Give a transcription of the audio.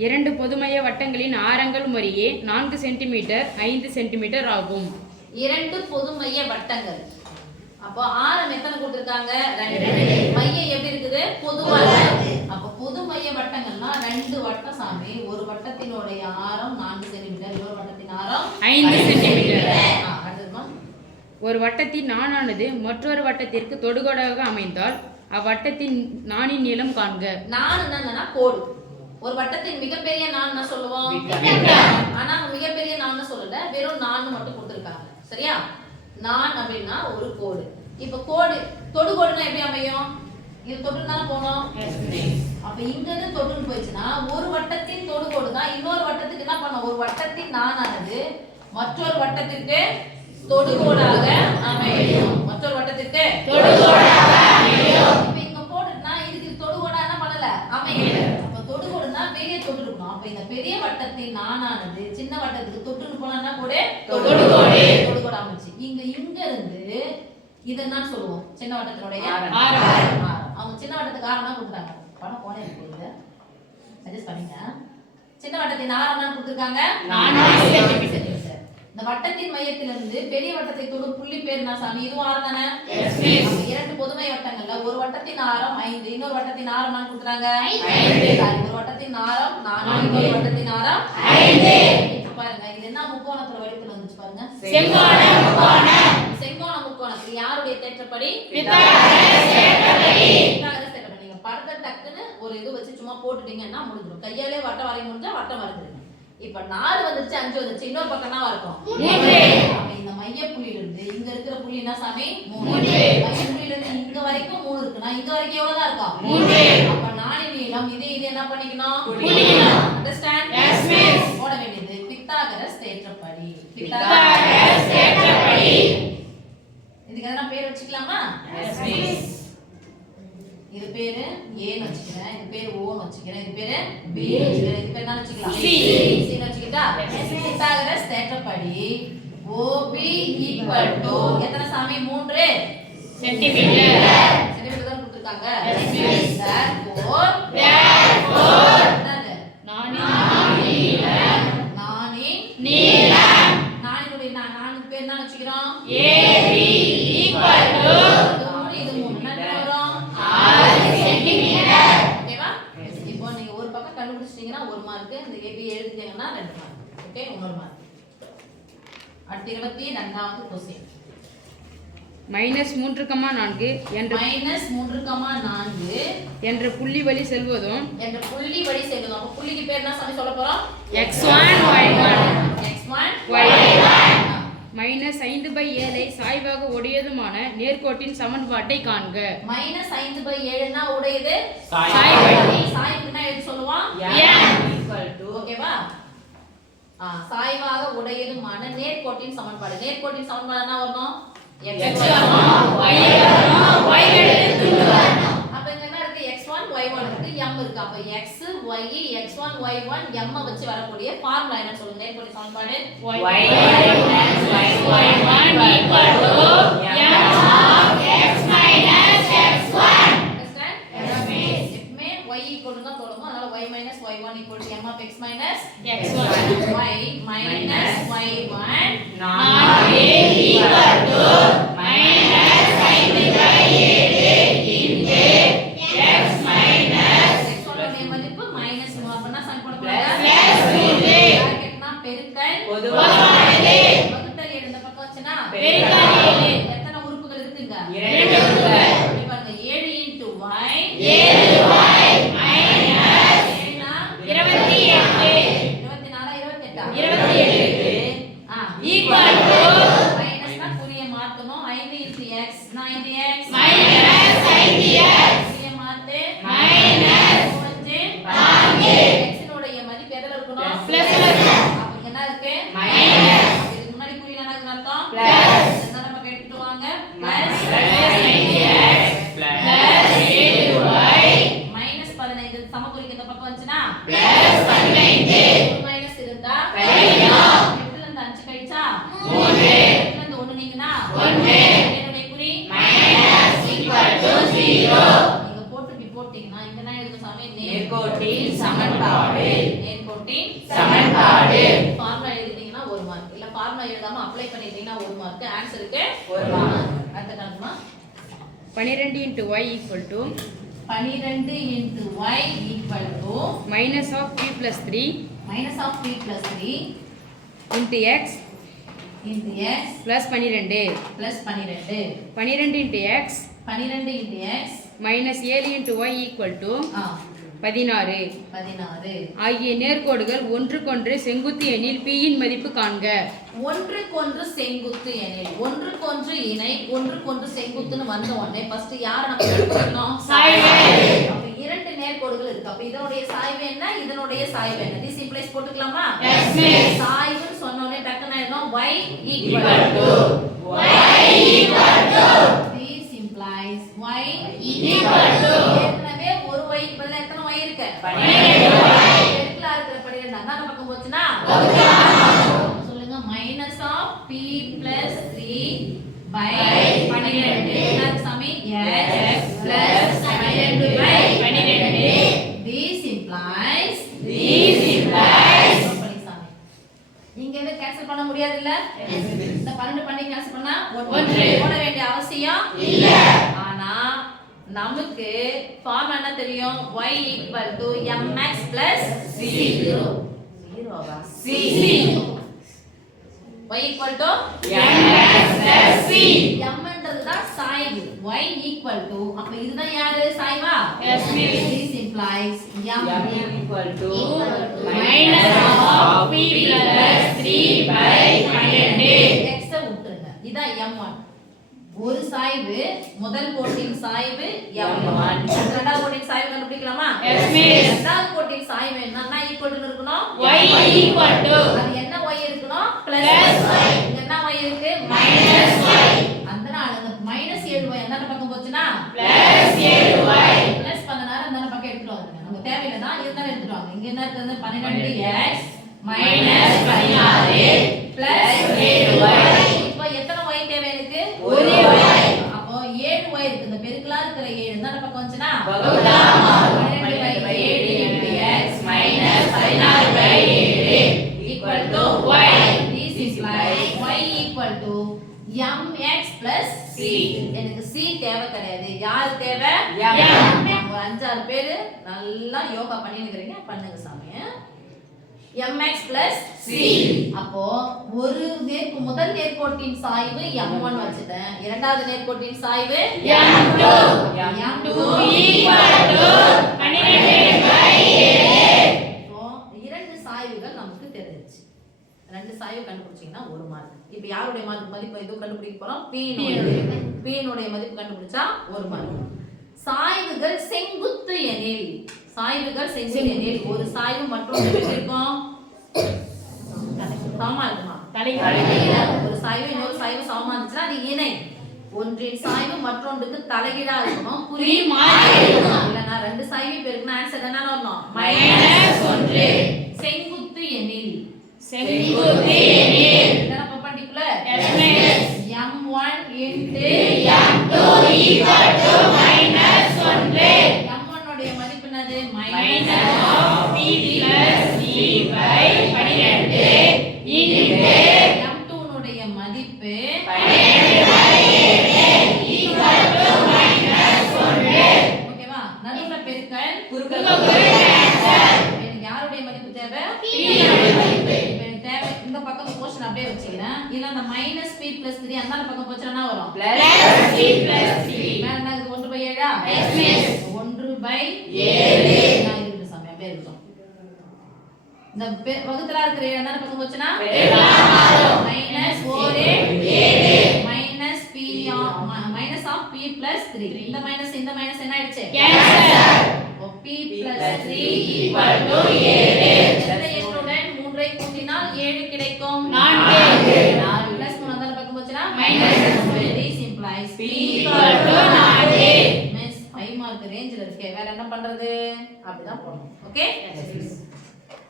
இரண்டு பொதுமைய வட்டங்களின் ஆரங்கள் முறையே 4 சென்டிமீட்டர் 5 சென்டிமீட்டர் ஆகும். இரண்டு பொதுமைய வட்டங்கள். அப்போ ஆரம் எத்தனை கொடுத்திருக்காங்க? 2. மையம் எப்படி இருக்குது? பொதுவாக. அப்போ பொதுமைய வட்டங்கள்னா 2 வட்டம் சாமி. ஒரு வட்டத்தினுடைய ஆரம் 4 சென்டிமீட்டர், இன்னொரு வட்டத்தின் ஆரம் 5 சென்டிமீட்டர். அடுத்ததுமா, ஒரு வட்டத்தின் நாணானது மற்றொரு வட்டத்திற்கு தொடுகோடாக அமைந்தால் அவ்வட்டத்தின் நாணின் நீளம் காண்க. நான் என்னன்னா கோடு. ஒரு வட்டத்தின் மிகப்பெரிய நான் சொல்லுவோம், ஆனா மிகப்பெரிய நான் சொல்லல, வெறும் நான் மட்டும் கொடுத்திருக்காங்க. சரியா? நான் அப்படின்னா ஒரு கோடு. இப்ப கோடு தொடுகோடுனா எப்படி அமையும்? இது தொட்டு தானே போனோம். அப்ப இங்க இருந்து தொட்டுன்னு போயிடுச்சுன்னா ஒரு வட்டத்தின் தொடுகோடு தான் இன்னொரு வட்டத்துக்கு என்ன பண்ணும்? ஒரு வட்டத்தின் நானானது மற்றொரு வட்டத்திற்கு தொடுகோடாக அமையும். மற்றொரு வட்டத்திற்கு தொடுகோடாக அமையும். இப்ப இங்க போடுனா இதுக்கு தொடுகோடா என்ன பண்ணல? அமையல. அப்ப தொடுகோடுனா பெரிய தொட்டு இருக்கணும். அப்ப இந்த பெரிய வட்டத்தின் நானானது சின்ன வட்டத்துக்கு தொட்டுன்னு போனா கூட தொடுகோடு தொடுகோடு அமைச்சு. இங்க இருந்து இத என்ன சொல்லுவோம்? சின்ன வட்டத்தினுடைய ஆரம். அவங்க சின்ன வட்டத்துக்கு ஆரம் தான் கொடுத்தாங்க. பணம் போனே இருக்கு. அட்ஜஸ்ட் பண்ணிங்க. சின்ன வட்டத்தின் ஆரம் தான் கொடுத்திருக்காங்க 4 சென்டிமீட்டர். இந்த வட்டத்தின் மையத்திலிருந்து பெரிய வட்டத்தை தொடும் புள்ளி பேர் என்ன சாமி? இதுவும் ஆரம் தானே? இரண்டு பொதுமை வட்டங்கள்ல ஒரு வட்டத்தின் ஆரம் 5, இன்னொரு வட்டத்தின் ஆரம் நான் கொடுக்குறாங்க 5. ஒரு வட்டத்தின் ஆரம் 4, இன்னொரு வட்டத்தின் ஆரம் 5. இப்ப பாருங்க, இது என்ன முக்கோணத்துல வடிவத்துல வந்துச்சு பாருங்க. செங்கோண முக்கோணம். செங்கோண முக்கோணத்துக்கு யாருடைய தேற்றப்படி? பித்தாகரஸ் தேற்றப்படி. பித்தாகரஸ் தேற்றப்படி. நீங்க படத்தை டக்குன்னு ஒரு இது வச்சு சும்மா போட்டுட்டீங்கன்னா முடிஞ்சிடும். கையாலே வட்டம் வரைய முடிஞ்சா வட்டம் வரைஞ்சிருங்க. இப்ப 4 வந்துச்சு, 5 வந்துச்சு, இன்னொரு பக்கம் என்ன இருக்கும்? 3. அப்ப இந்த மைய புள்ளியில இருந்து இங்க இருக்கிற புள்ளி என்ன சாமி? 3. மைய புள்ளியில இருந்து இங்க வரைக்கும் 3 இருக்குனா இங்க வரைக்கும் எவ்வளவு தான் இருக்கும்? 3. அப்ப நாணின் நீளம் இது என்ன பண்ணிக்கணும்? கூட்டிக்கணும். அண்டர்ஸ்டாண்ட்? Yes miss. போட வேண்டியது பித்தாகரஸ் தேற்றப்படி. பித்தாகரஸ் தேற்றப்படி. இதுக்கு எதனா பேர் வச்சுக்கலாமா? Yes miss. இது பேரு A ன்னு வச்சுக்கிறேன், இது பேரு O ன்னு வச்சுக்கிறேன், இது பேரு B ன்னு வச்சுக்கிறேன், இது பேர் என்ன வச்சுக்கலாம்? C ன்னு வச்சுக்கிட்டா பித்தாகரஸ் தேற்றப்படி OB = எத்தனை சாமி? 3 சென்டிமீட்டர். சென்டிமீட்டர் தான் கொடுத்திருக்காங்க. therefore நாணின் நீளம். நாணினுடைய நானுக்கு பேர் என்ன வச்சுக்கிறோம்? AB = கண்டுபிடிச்சிட்டீங்கன்னா 1 mark. இந்த ஏபி எழுதிட்டீங்கன்னா 2 மார்க். Okay, 1 mark. அடுத்து 22வது क्वेश्चन. -3,4 என்ற புள்ளி வழி செல்வதும் அப்ப புள்ளிக்கு பேர் என்ன சொல்லி சொல்ல போறோம்? x1 y1 -5/7 ஐ சாய்வாக உடையதுமான நேர்கோட்டின் சமன்பாட்டை காண்க. -5/7 னா உடையது சாய்வுனா எது சொல்லுவோம்? ஓகேவா? சாய்வாக உடையதுமான நேர்கோட்டின் சமன்பாடு. நேர்கோட்டின் சமன்பாடு என்ன வரணும்? x y அப்ப இங்க என்ன இருக்கு? x1 y1 இருக்கு, m இருக்கு. அப்ப x y x1 y1 m வச்சு வரக்கூடிய ஃபார்முலா என்ன சொல்லுங்க? நேர்கோட்டின் சமன்பாடு y y y1 m of x x1. understand? எப்பமே y ஈக்குவல் தான் போடுவோம். அதனால y y1 m of x x1. y y1 not a equal to -5/7 into x x உடைய மதிப்பு -3. அப்பனா சம் போட போறோம் பிராக்கெட்னா பெருக்கல் பொதுவானது. வகுத்தல் இந்த பக்கம் வச்சனா பெருக்கல் 7. எத்தனை உறுப்புகள் இருக்குங்க? 2 உறுப்புகள். இப்ப பாருங்க 7 into y 7y minus 28 equal to minus ना குறிய மாத்தணும். 5 into x ना into x minus 5x குறிய மாத்து minus 4 x னுடைய மதிப்பு எதல இருக்கணும்? பிளஸ்ல இருக்கணும். அப்ப என்ன இருக்கு? மைனஸ். இதுக்கு முன்னாடி குறிய என்ன அர்த்தம்? பிளஸ். என்ன நம்ம கேட்டுட்டு வாங்க? Plus 5x plus 7y minus 15 சமக்குறிக்கு இந்த பக்கம் வந்துச்சுனா பிளஸ் 15 மைனஸ் இருந்தா கழிக்கணும். 8ல இருந்து 5 கழிச்சா 3. 8ல இருந்து 1 நீங்கனா 1. என்னுடைய குறி மைனஸ் = 0. நீங்க போட்டு இப்படி போட்டீங்கன்னா இங்க என்ன எழுதும் சாமி? நேர்கோட்டின் சமன்பாடு. நேர்கோட்டின் சமன்பாடு. ஃபார்முலா எழுதிட்டீங்கன்னா 1 மார்க், இல்ல ஃபார்முலா எழுதாம அப்ளை பண்ணிட்டீங்கன்னா 1 மார்க். ஆன்சருக்கு 1 மார்க். அடுத்த கணக்குமா 12 into y equal to 12 into y equal to minus of p plus 3 minus of p plus 3 into x into x plus 12. plus 12. 12 into x 12 into x minus 7 into y equal to 16 16 ஆகிய நேர்கோடுகள் ஒன்றுக்கொன்று செங்குத்து எனில் p இன் மதிப்பு காண்க. ஒன்றுக்கொன்று செங்குத்து எனில் ஒன்றுக்கொன்று இணை ஒன்றுக்கொன்று செங்குத்துன்னு வந்த உடனே ஃபர்ஸ்ட் யாரை நம்ம கண்டுபிடிக்கணும்? சாய்வு. அப்ப இரண்டு நேர்கோடுகள் இருக்கு. அப்ப இதனுடைய சாய்வு என்ன, இதனுடைய சாய்வு என்ன? this implies போட்டுக்கலாமா? Yes miss. சாய்வுன்னு சொன்ன உடனே டக்குன்னு ஆயிடும் y equal to this implies y equal to ஏற்கனவே ஒரு y க்கு பதிலா எத்தனை y இருக்கு? 12 பெருக்கலா இருக்கிற 12 அந்தாண்ட பக்கம் போச்சுனா சொல்லுங்க minus of p plus 3 by 12 என்ன சாமி? x plus 12 by 12. this implies சாமி இங்க எது கேன்சல் பண்ண முடியாது இல்ல? இந்த 12 பண்ணி கேன்சல் பண்ணா 1 போட வேண்டிய அவசியம் இல்ல. ஆனா நமக்கு ஃபார்முலா என்ன தெரியும்? y equal to mx plus c. 0 வா? c. y equal to mx plus c. m ன்றது தான் சாய்வு. y equal to அப்ப இதுதான் யாரு சாய்வா? Yes miss. this implies m equal to minus of p plus 3 by 12. x விட்டுருங்க. இதான் m1. ஒரு சாய்வு முதல் கோட்டின் சாய்வு m1. இரண்டாவது கோட்டின் சாய்வு கண்டுபிடிக்கலாமா? Yes miss. இரண்டாவது கோட்டின் சாய்வு என்னன்னா ஈக்குவல் டு இருக்கணும் y equal to அது என்ன y இருக்கணும் Plus பிளஸ் y. இங்க என்ன y இருக்கு minus y அதனால அந்த -7y அந்த பக்கம் போச்சுனா plus 7y பிளஸ் 16 அந்த பக்கம் எடுத்துட்டு வாங்க. நமக்கு தேவையில்லை தான் இருந்தாலும் எடுத்துட்டு வாங்க. இங்க என்ன இருக்குது? 12x minus 16 plus 7y. இப்போ எத்தனை y தேவை எனக்கு? ஒரு y. அப்போ 7y இருக்கு. இந்த பெருக்கலா இருக்கிற 7 அந்த பக்கம் வந்துச்சுனா வகுத்தாமா 12/7 into x minus 16/7 equal to y. this is like y equal to mx plus c. எனக்கு c தேவை கிடையாது. யார் தேவை? m. ஒரு 5-6 பேர் நல்லா யோகா பண்ணிருக்கீங்க, பண்ணுங்க சாமி. mx plus c. அப்போ ஒரு முதல் நேர்கோட்டின் சாய்வு m1 வச்சிட்டேன். இரண்டாவது நேர்கோட்டின் சாய்வு m2 equal to 12/7. இப்போ இரண்டு சாய்வுகள் நமக்கு தெரிஞ்சிச்சு. ரெண்டு சாய்வு கண்டுபிடிச்சீங்கன்னா 1 மார்க். இப்போ யாருடைய மதிப்பு எது கண்டுபிடிக்க போறோம்? p னுடைய மதிப்பு கண்டுபிடிச்சா 1 மார்க். சாய்வுகள் செங்குத்து எனில் ஒரு சாய்வு மற்றொன்று எப்படி இருக்கும்? சமமா இருக்குமா? ஒரு சாய்வு இன்னொரு சாய்வு சமமா இருந்துச்சுன்னா அது இணை. ஒன்றின் சாய்வு மற்றொன்றுக்கு தலைகீழா இருக்கணும். குறி மாறி இருக்கணும். இல்லனா ரெண்டு சாய்வு பெருக்குனா ஆன்சர் என்ன வரணும்? -1. செங்குத்து எனில் என்ன perpendicular Yes miss. m1 into m2 equal to -1. m1 உடைய மதிப்பு என்னது? minus of p plus 3 by 12 into m2 உடைய மதிப்பு 12/7 equal to -1. ஓகேவா? நடுவுல பெருக்கல் குறுக்கு எனக்கு யாருடைய மதிப்பு தேவை? p னுடைய மதிப்பு. இப்போ எனக்கு தேவை இந்த பக்கம் போர்ஷன் அப்படியே வச்சுக்கிறேன். இல்ல அந்த -p+3 அந்த பக்கம் போச்சுனா என்ன வரும்? plus p plus 3 மேல என்ன இருக்குது? 1/7 Yes miss. 1/7 நான் இருக்குது சாமி அப்படியே இருக்கும். இந்த வகுத்தலா இருக்கிற என்ன பக்கம் போச்சுனா -4 minus of p plus 3 இந்த மைனஸ் என்ன ஆயிடுச்சு? cancel. p plus 3 equal to 7. இந்த எண்ணுடன் 3 ஐ கூட்டினால் 7 கிடைக்கும். 4 பிளஸ் 3 அந்த பக்கம் போச்சுனா minus this implies p equal to 4. miss 5 mark ரேஞ்சில இருக்கு. வேற என்ன பண்றது? அப்படிதான் போடணும். ஓகே?